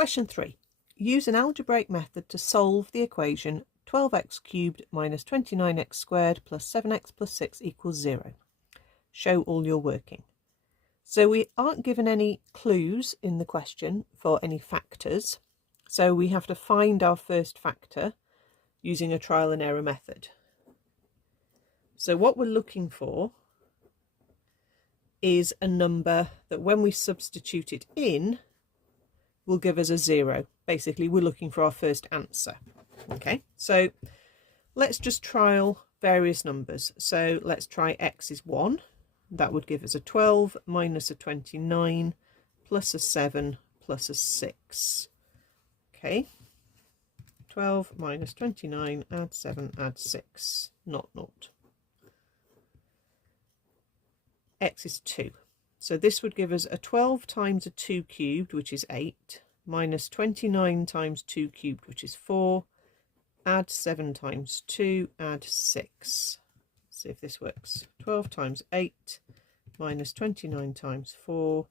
Question 3. Use an algebraic method to solve the equation 12x cubed minus 29x squared plus 7x plus 6 equals 0. Show all your working. So we aren't given any clues in the question for any factors, so we have to find our first factor using a trial and error method. So what we're looking for is a number that when we substitute it in will give us a 0. Basically, we're looking for our first answer. Okay, so let's just trial various numbers. So let's try x is 1. That would give us a 12 minus a 29 plus a 7 plus a 6. Okay, 12 minus 29, add 7, add 6, not 0. X is 2. So this would give us a 12 times a 2 cubed, which is 8, minus 29 times 2 cubed, which is 4, add 7 times 2, add 6. See if this works. 12 times 8 minus 29 times 4,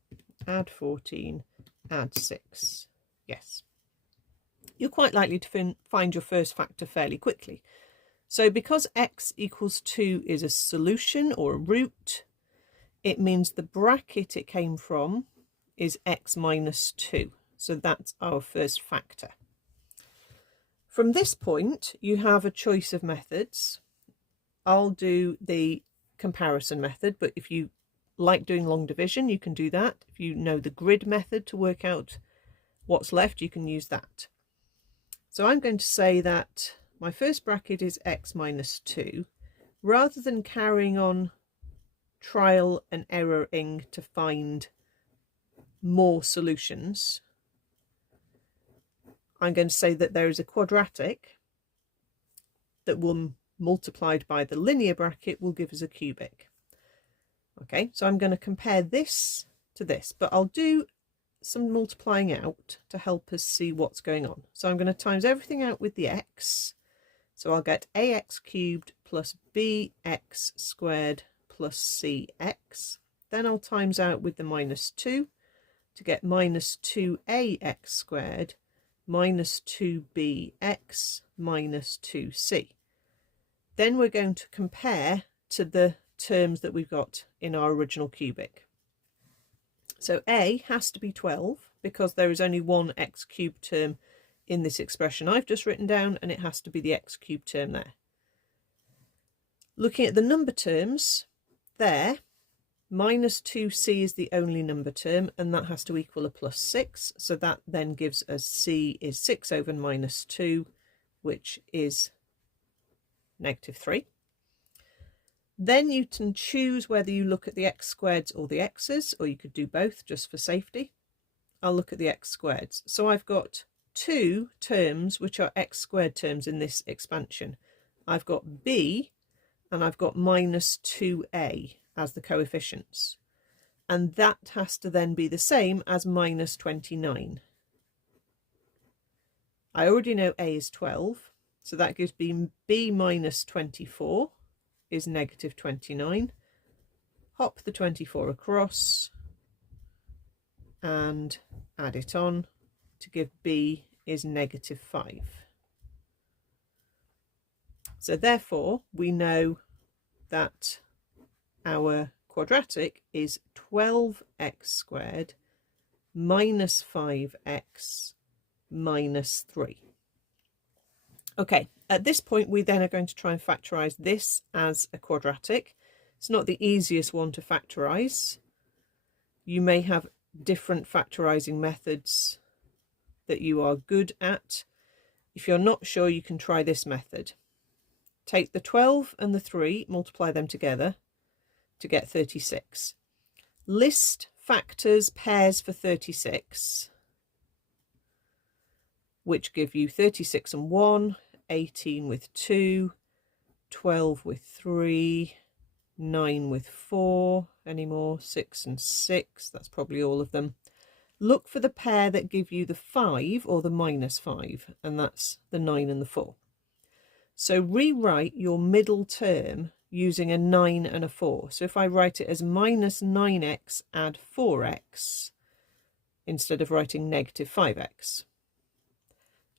add 14, add 6. Yes. You're quite likely to find your first factor fairly quickly. So because x equals 2 is a solution or a root, it means the bracket it came from is x minus 2. So that's our first factor. From this point, you have a choice of methods. I'll do the comparison method, but if you like doing long division, you can do that. If you know the grid method to work out what's left, you can use that. So I'm going to say that my first bracket is x minus 2. Rather than carrying on trial and erroring to find more solutions, I'm going to say that there is a quadratic that will, multiplied by the linear bracket, will give us a cubic. Okay, so I'm going to compare this to this, but I'll do some multiplying out to help us see what's going on. So I'm going to times everything out with the x. So I'll get ax cubed plus bx squared plus cx. Then I'll times out with the minus 2 to get minus 2ax squared minus 2bx minus 2c. Then we're going to compare to the terms that we've got in our original cubic. So a has to be 12 because there is only one x cubed term in this expression I've just written down, and it has to be the x cubed term there. Looking at the number terms there, minus 2c is the only number term, and that has to equal a plus 6. So that then gives us c is 6 over minus 2, which is negative 3. Then you can choose whether you look at the x squareds or the x's, or you could do both just for safety. I'll look at the x squareds. So I've got two terms which are x squared terms in this expansion. I've got b and I've got minus 2a as the coefficients. And that has to then be the same as minus 29. I already know a is 12, so that gives b minus 24 is negative 29. Hop the 24 across and add it on to give b is negative 5. So therefore we know that our quadratic is 12x squared minus 5x minus 3. Okay, at this point we then are going to try and factorise this as a quadratic. It's not the easiest one to factorise. You may have different factorising methods that you are good at. If you're not sure, you can try this method. Take the 12 and the 3, multiply them together to get 36. List factors, pairs for 36, which give you 36 and 1, 18 with 2, 12 with 3, 9 with 4, any more, 6 and 6, that's probably all of them. Look for the pair that give you the 5 or the minus 5, and that's the 9 and the 4. So rewrite your middle term using a 9 and a 4. So if I write it as minus 9x add 4x, instead of writing negative 5x.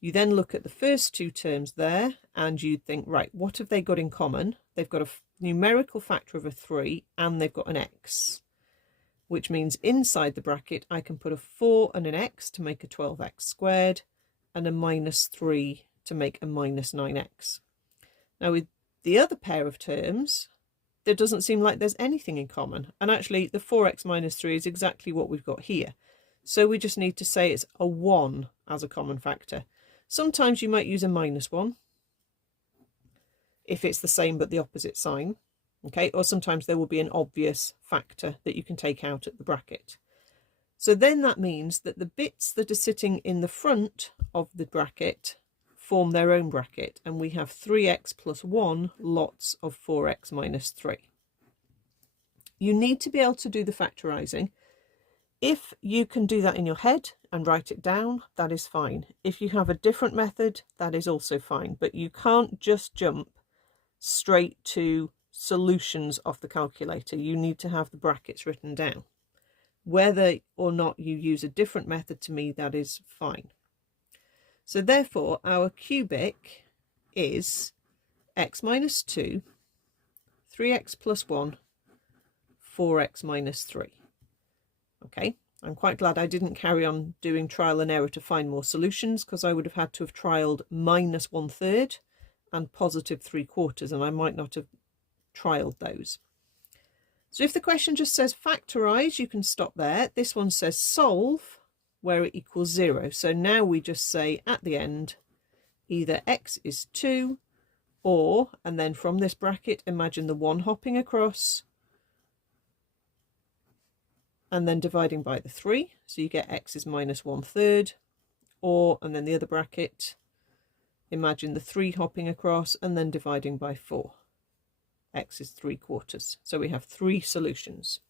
You then look at the first two terms there and you'd think, right, what have they got in common? They've got a numerical factor of a 3 and they've got an x, which means inside the bracket I can put a 4 and an x to make a 12x squared and a minus 3 to make a minus 9x. Now with the other pair of terms, there doesn't seem like there's anything in common. And actually the 4x minus 3 is exactly what we've got here. So we just need to say it's a 1 as a common factor. Sometimes you might use a minus 1 if it's the same but the opposite sign. Okay, or sometimes there will be an obvious factor that you can take out at the bracket. So then that means that the bits that are sitting in the front of the bracket form their own bracket, and we have 3x plus 1 lots of 4x minus 3. You need to be able to do the factorising. If you can do that in your head and write it down, that is fine. If you have a different method, that is also fine, but you can't just jump straight to solutions off the calculator. You need to have the brackets written down. Whether or not you use a different method, to me, that is fine. So therefore, our cubic is x minus 2, 3x plus 1, 4x minus 3. Okay, I'm quite glad I didn't carry on doing trial and error to find more solutions, because I would have had to have trialled minus 1/3 and positive 3/4, and I might not have trialled those. So if the question just says factorise, you can stop there. This one says solve, where it equals 0. So now we just say at the end, either x is 2 or, and then from this bracket, imagine the 1 hopping across and then dividing by the 3. So you get x is minus 1/3, or, and then the other bracket, imagine the 3 hopping across and then dividing by 4. X is 3/4. So we have 3 solutions.